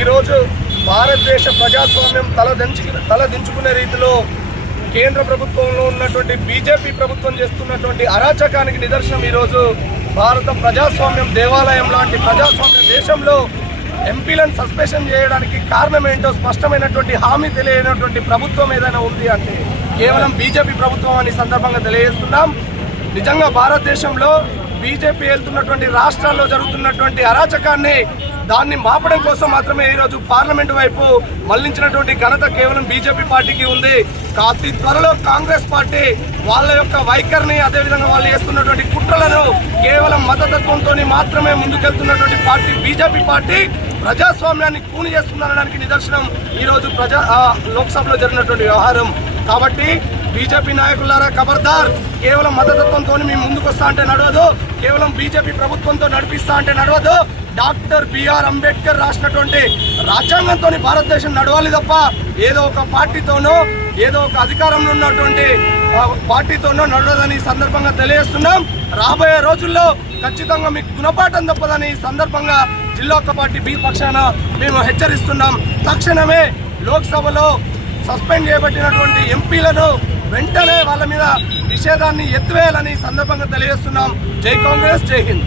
ఈరోజు భారతదేశ ప్రజాస్వామ్యం తలదించుకునే రీతిలో కేంద్ర ప్రభుత్వంలో ఉన్నటువంటి బీజేపీ ప్రభుత్వం చేస్తున్నటువంటి అరాచకానికి నిదర్శనం ఈరోజు భారత ప్రజాస్వామ్యం దేవాలయం లాంటి ప్రజాస్వామ్య దేశంలో ఎంపీలను సస్పెన్షన్ చేయడానికి కారణం ఏంటో స్పష్టమైనటువంటి హామీ తెలియనటువంటి ప్రభుత్వం ఏదైనా ఉంది అంటే కేవలం బీజేపీ ప్రభుత్వం అని సందర్భంగా తెలియజేస్తున్నాం. నిజంగా భారతదేశంలో బీజేపీ వెళ్తున్నటువంటి రాష్ట్రాల్లో జరుగుతున్నటువంటి అరాచకాన్ని దాన్ని మాపడం కోసం మాత్రమే ఈరోజు పార్లమెంటు వైపు మళ్లించినటువంటి ఘనత కేవలం బీజేపీ పార్టీకి ఉంది. అతి త్వరలో కాంగ్రెస్ పార్టీ వాళ్ళ యొక్క వైఖరిని అదేవిధంగా వాళ్ళు చేస్తున్నటువంటి కుట్రలను కేవలం మతతత్వంతో మాత్రమే ముందుకెళ్తున్నటువంటి పార్టీ బీజేపీ పార్టీ ప్రజాస్వామ్యాన్ని కూని చేస్తుందనడానికి నిదర్శనం ఈరోజు లోక్సభలో జరిగినటువంటి వ్యవహారం. కాబట్టి బీజేపీ నాయకులారా ఖబర్దార్, కేవలం మతతత్వంతో మేము ముందుకు వస్తా అంటే నడవదు, కేవలం బీజేపీ ప్రభుత్వంతో నడిపిస్తా అంటే నడవదు. డాక్టర్ బిఆర్ అంబేద్కర్ రాసినటువంటి రాజ్యాంగంతో భారతదేశం నడవాలి తప్ప ఏదో ఒక పార్టీతోనో ఏదో ఒక అధికారంలో ఉన్నటువంటి పార్టీతోనో నడవదని సందర్భంగా తెలియజేస్తున్నాం. రాబోయే రోజుల్లో ఖచ్చితంగా మీకు గుణపాఠం తప్పదని సందర్భంగా జిల్లా పార్టీ బి పక్షాన మేము హెచ్చరిస్తున్నాం. తక్షణమే లోక్సభలో సస్పెండ్ చేయబడినటువంటి ఎంపీలను వెంటనే వాళ్ళ మీద నిషేధాన్ని ఎత్తివేయాలని సందర్భంగా తెలియజేస్తున్నాం. జై కాంగ్రెస్, జై హింద్.